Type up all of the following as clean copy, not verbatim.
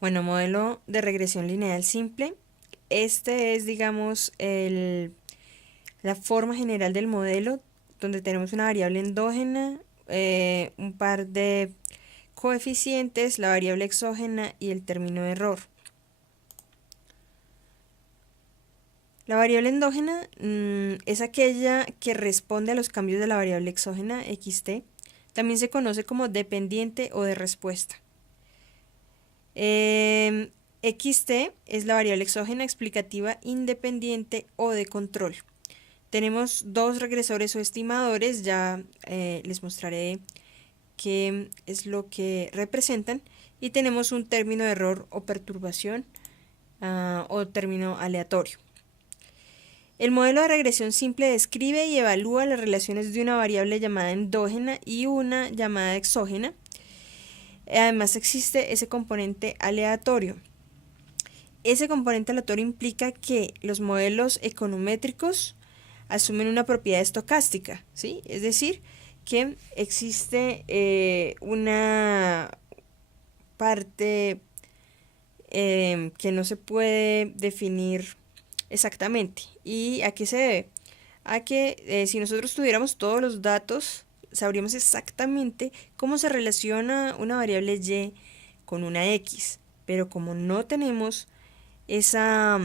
Bueno, modelo de regresión lineal simple. Este es, digamos, la forma general del modelo, donde tenemos una variable endógena, un par de coeficientes, la variable exógena y el término de error. La variable endógena es aquella que responde a los cambios de la variable exógena xt. También se conoce como dependiente o de respuesta. Xt es la variable exógena explicativa independiente o de control. Tenemos dos regresores o estimadores, ya les mostraré qué es lo que representan, y tenemos un término de error o perturbación o término aleatorio. El modelo de regresión simple describe y evalúa las relaciones de una variable llamada endógena y una llamada exógena. Además existe ese componente aleatorio. Ese componente aleatorio implica que los modelos econométricos asumen una propiedad estocástica, ¿sí? Es decir, que existe una parte que no se puede definir exactamente. ¿Y a qué se debe? A que si nosotros tuviéramos todos los datos, sabríamos exactamente cómo se relaciona una variable y con una x, pero como no tenemos esa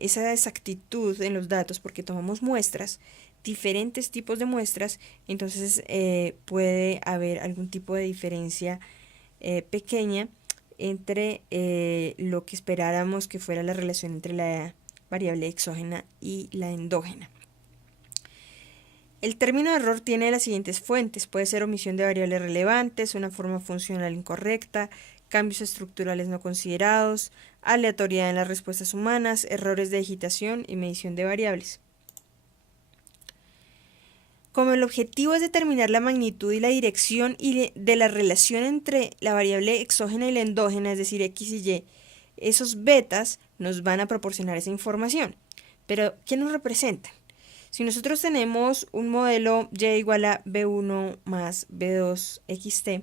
exactitud en los datos, porque tomamos muestras, diferentes tipos de muestras, entonces puede haber algún tipo de diferencia pequeña entre lo que esperáramos que fuera la relación entre la variable exógena y la endógena. El término de error tiene las siguientes fuentes: puede ser omisión de variables relevantes, una forma funcional incorrecta, cambios estructurales no considerados, aleatoriedad en las respuestas humanas, errores de digitación y medición de variables. Como el objetivo es determinar la magnitud y la dirección de la relación entre la variable exógena y la endógena, es decir, x y y, esos betas nos van a proporcionar esa información. Pero, ¿qué nos representan? Si nosotros tenemos un modelo y igual a b1 más b2 xt,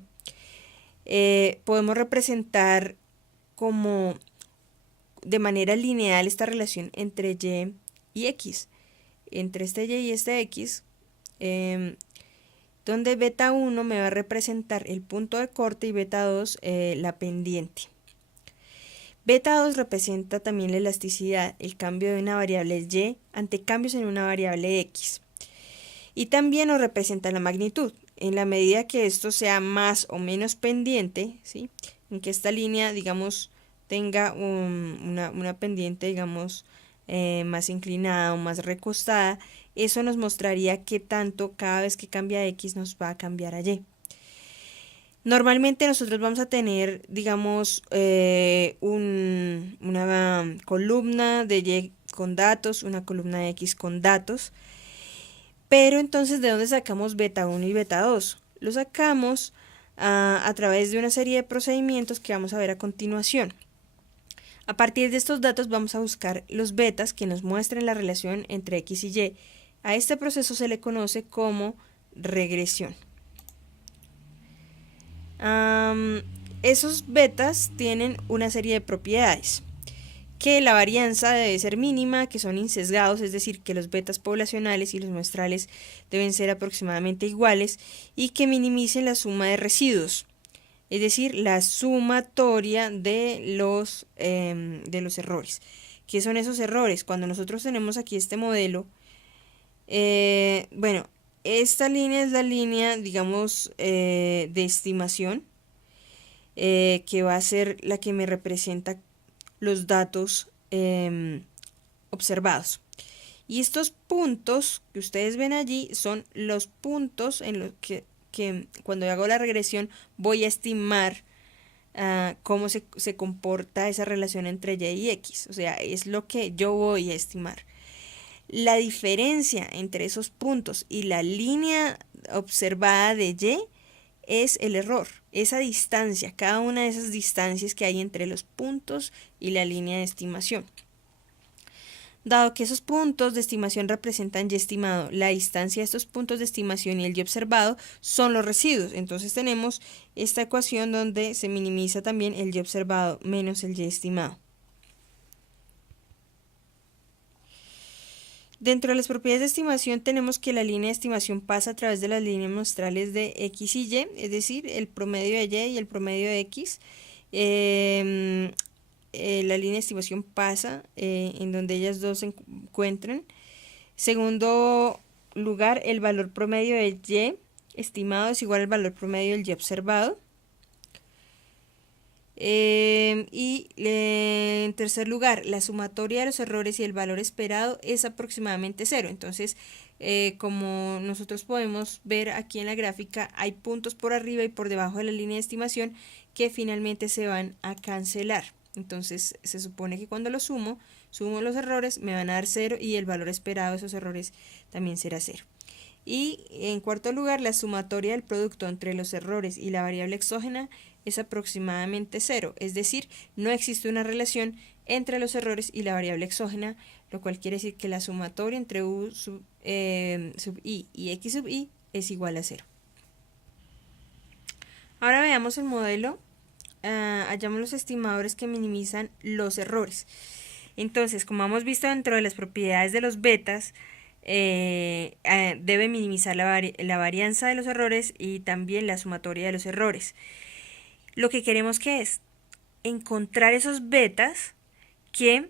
podemos representar como de manera lineal esta relación entre y x, entre este y este x, donde beta 1 me va a representar el punto de corte y beta 2 la pendiente. Beta 2 representa también la elasticidad, el cambio de una variable y ante cambios en una variable x. Y también nos representa la magnitud, en la medida que esto sea más o menos pendiente, ¿sí? En que esta línea, digamos, tenga una pendiente, digamos, más inclinada o más recostada, eso nos mostraría qué tanto cada vez que cambia x nos va a cambiar a y. Normalmente nosotros vamos a tener, digamos, una columna de y con datos, una columna de x con datos. Pero entonces, ¿de dónde sacamos beta 1 y beta 2? Lo sacamos a través de una serie de procedimientos que vamos a ver a continuación. A partir de estos datos vamos a buscar los betas que nos muestren la relación entre x y y. A este proceso se le conoce como regresión. Esos betas tienen una serie de propiedades: que la varianza debe ser mínima, que son insesgados, es decir, que los betas poblacionales y los muestrales deben ser aproximadamente iguales, y que minimicen la suma de residuos, es decir, la sumatoria de los errores. ¿Qué son esos errores? Cuando nosotros tenemos aquí este modelo, bueno, esta línea es la línea, digamos, de estimación, que va a ser la que me representa los datos observados. Y estos puntos que ustedes ven allí son los puntos en los que cuando hago la regresión voy a estimar cómo se comporta esa relación entre y y x. O sea, es lo que yo voy a estimar. La diferencia entre esos puntos y la línea observada de y es el error, esa distancia, cada una de esas distancias que hay entre los puntos y la línea de estimación. Dado que esos puntos de estimación representan y estimado, la distancia de estos puntos de estimación y el y observado son los residuos. Entonces tenemos esta ecuación donde se minimiza también el y observado menos el y estimado. Dentro de las propiedades de estimación tenemos que la línea de estimación pasa a través de las líneas muestrales de X y Y, es decir, el promedio de Y y el promedio de X. La línea de estimación pasa en donde ellas dos se encuentran. Segundo lugar, el valor promedio de Y estimado es igual al valor promedio del Y observado. En tercer lugar, la sumatoria de los errores y el valor esperado es aproximadamente 0. Entonces, como nosotros podemos ver aquí en la gráfica, hay puntos por arriba y por debajo de la línea de estimación que finalmente se van a cancelar. Entonces, se supone que cuando lo sumo los errores, me van a dar 0 y el valor esperado de esos errores también será 0. Y en cuarto lugar, la sumatoria del producto entre los errores y la variable exógena es aproximadamente 0, es decir, no existe una relación entre los errores y la variable exógena, lo cual quiere decir que la sumatoria entre u sub i y x sub i es igual a 0. Ahora veamos el modelo. Hallamos los estimadores que minimizan los errores. Entonces, como hemos visto dentro de las propiedades de los betas, debe minimizar la varianza de los errores y también la sumatoria de los errores. Lo que queremos que es encontrar esos betas que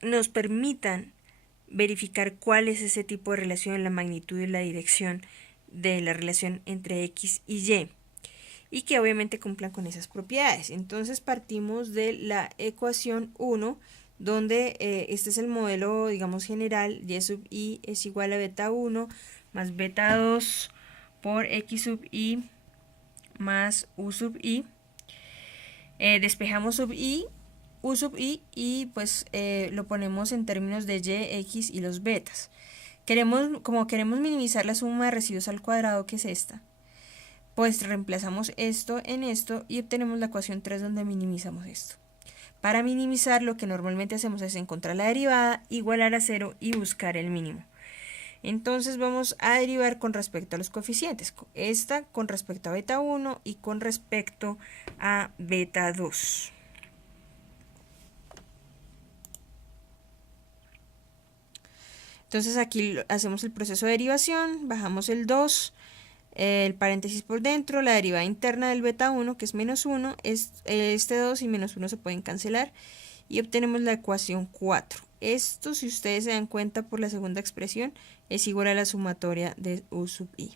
nos permitan verificar cuál es ese tipo de relación, la magnitud y la dirección de la relación entre X y Y que obviamente cumplan con esas propiedades. Entonces partimos de la ecuación 1, donde este es el modelo, digamos, general. Y sub i es igual a beta 1 más beta 2 por x sub i más u sub i. Despejamos sub i, u sub i y pues lo ponemos en términos de y, x y los betas. Como queremos minimizar la suma de residuos al cuadrado, que es esta, pues reemplazamos esto en esto y obtenemos la ecuación 3 donde minimizamos esto. Para minimizar, lo que normalmente hacemos es encontrar la derivada, igualar a 0 y buscar el mínimo. Entonces vamos a derivar con respecto a los coeficientes. Esta con respecto a beta 1 y con respecto a beta 2. Entonces aquí hacemos el proceso de derivación, bajamos el 2, el paréntesis por dentro, la derivada interna del beta 1, que es menos 1, este 2 y menos 1 se pueden cancelar y obtenemos la ecuación 4. Esto, si ustedes se dan cuenta por la segunda expresión, es igual a la sumatoria de u sub i.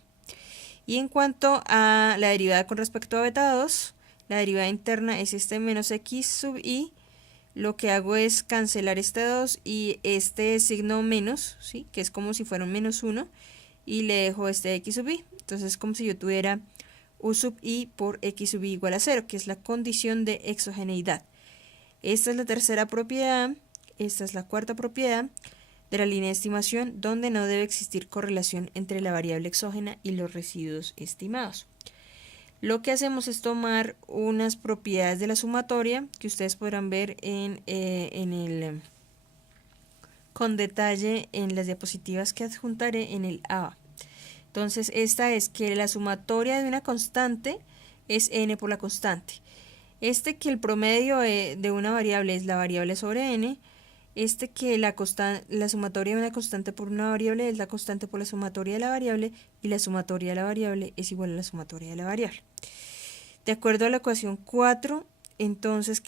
Y en cuanto a la derivada con respecto a beta 2, la derivada interna es este menos x sub i. Lo que hago es cancelar este 2 y este signo menos, ¿sí? Que es como si fuera un menos 1, y le dejo este x sub i. Entonces es como si yo tuviera u sub i por x sub i igual a 0, que es la condición de exogeneidad. Esta es la tercera propiedad, esta es la cuarta propiedad de la línea de estimación, donde no debe existir correlación entre la variable exógena y los residuos estimados. Lo que hacemos es tomar unas propiedades de la sumatoria que ustedes podrán ver con detalle en las diapositivas que adjuntaré en el ABA. Entonces, esta es que la sumatoria de una constante es n por la constante. Que el promedio de una variable es la variable sobre n. Que la sumatoria de una constante por una variable es la constante por la sumatoria de la variable, y la sumatoria de la variable es igual a la sumatoria de la variable. De acuerdo a la ecuación 4, entonces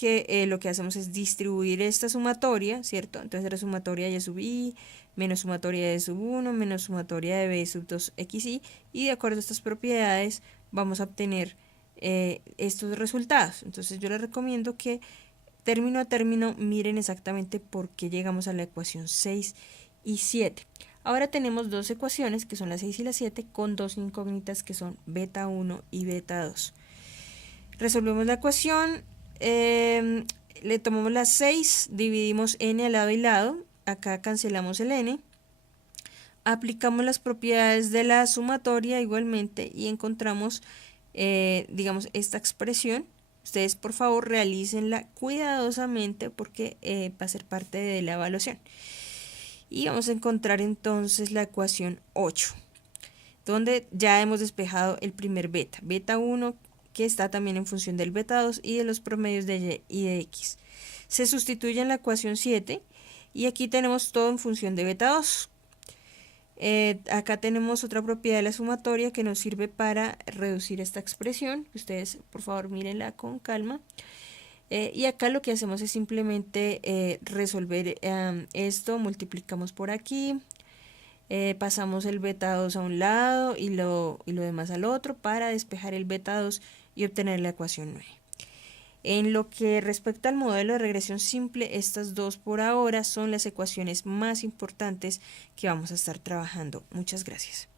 lo que hacemos es distribuir esta sumatoria, ¿cierto? Entonces la sumatoria de y sub i menos sumatoria de sub 1 menos sumatoria de b sub 2xi, y de acuerdo a estas propiedades vamos a obtener estos resultados. Entonces yo les recomiendo que término a término miren exactamente por qué llegamos a la ecuación 6 y 7. Ahora tenemos dos ecuaciones, que son la 6 y la 7, con dos incógnitas que son beta 1 y beta 2. Resolvemos la ecuación, le tomamos la 6, dividimos n al lado y lado, acá cancelamos el n, aplicamos las propiedades de la sumatoria igualmente y encontramos, digamos, esta expresión, Ustedes por favor realícenla cuidadosamente porque va a ser parte de la evaluación. Y vamos a encontrar entonces la ecuación 8, donde ya hemos despejado el primer beta, beta 1, que está también en función del beta 2 y de los promedios de y y de x. Se sustituye en la ecuación 7 y aquí tenemos todo en función de beta 2. Acá tenemos otra propiedad de la sumatoria que nos sirve para reducir esta expresión. Ustedes por favor mírenla con calma. Y acá lo que hacemos es simplemente resolver esto, multiplicamos por aquí, pasamos el beta 2 a un lado y lo demás al otro para despejar el beta 2 y obtener la ecuación 9. En lo que respecta al modelo de regresión simple, estas dos por ahora son las ecuaciones más importantes que vamos a estar trabajando. Muchas gracias.